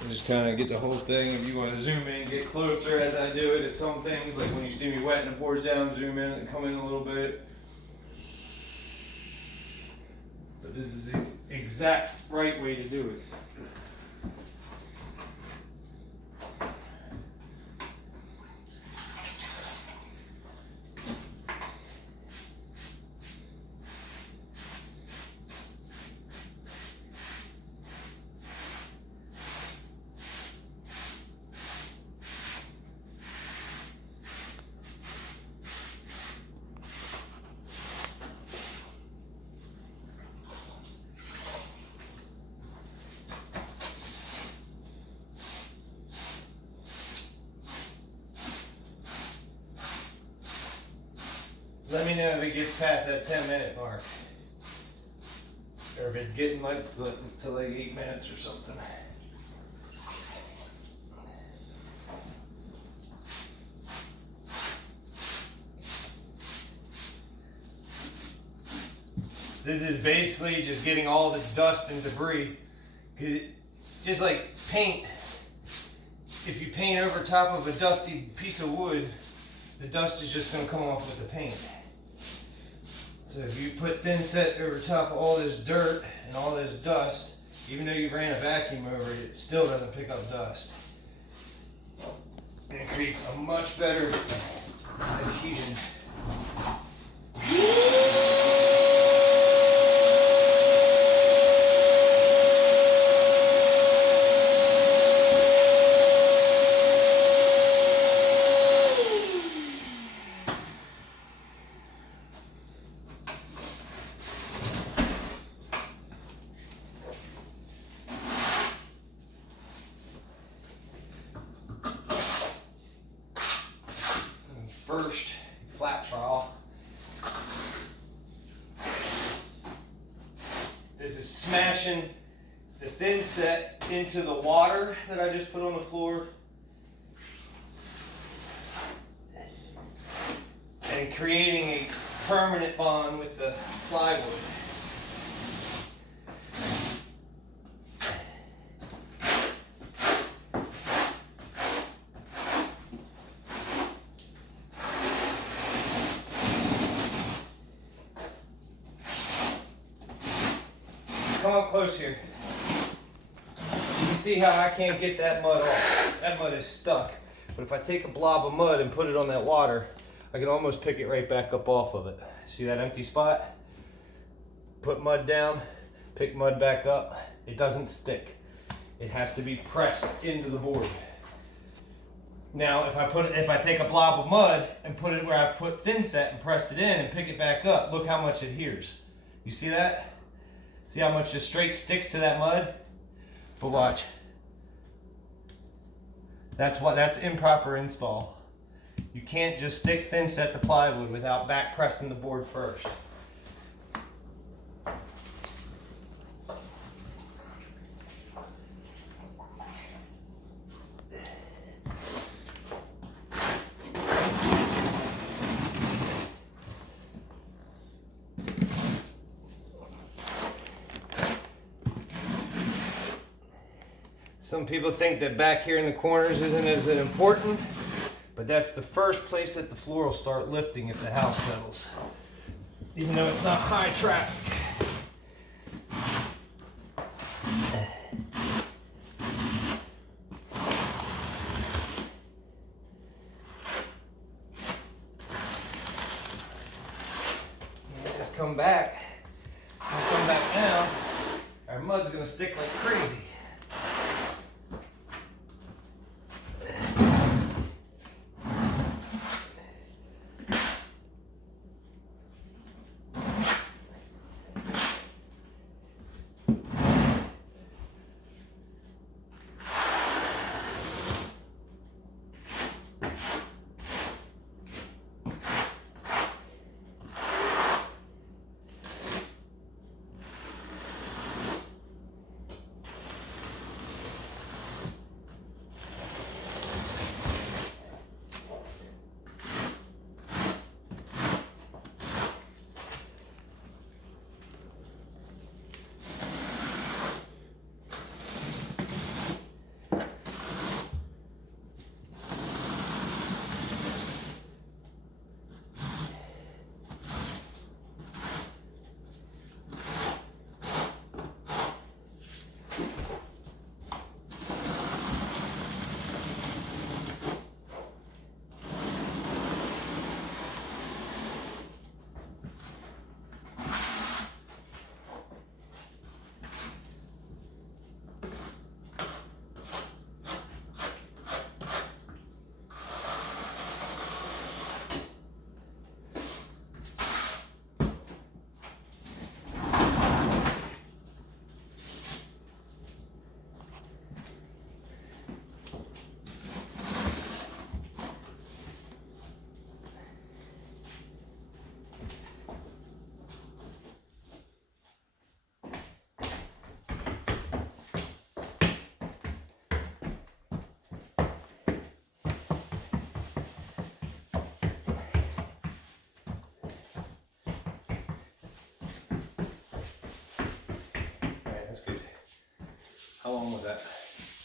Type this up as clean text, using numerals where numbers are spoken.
And just kind of get the whole thing. If you want to zoom in, get closer as I do it at some things, like when you see me wetting the boards down, zoom in and come in a little bit. But this is the exact right way to do it. Let me know if it gets past that 10-minute mark. Or if it's getting like to like 8 minutes or something. This is basically just getting all the dust and debris. Cause just like paint, if you paint over top of a dusty piece of wood, the dust is just going to come off with the paint. So if you put thin set over top of all this dirt and all this dust, even though you ran a vacuum over it, it still doesn't pick up dust. And it creates a much better adhesion. First flat trowel. This is smashing the thin set into the water that I just put on the floor and creating a permanent bond with the plywood. Come up close here. You can see how I can't get that mud off. That mud is stuck. But if I take a blob of mud and put it on that water, I can almost pick it right back up off of it. See that empty spot? Put mud down, pick mud back up. It doesn't stick. It has to be pressed into the board. Now, if I take a blob of mud and put it where I put thin set and pressed it in and pick it back up, look how much it adheres. You see that? See how much just straight sticks to that mud? But watch. That's improper install. You can't just stick thin set to plywood without back pressing the board first. Some people think that back here in the corners isn't as important, but that's the first place that the floor will start lifting if the house settles, even though it's not high traffic. Just come back. I'll come back down. Our mud's gonna stick like crazy. that.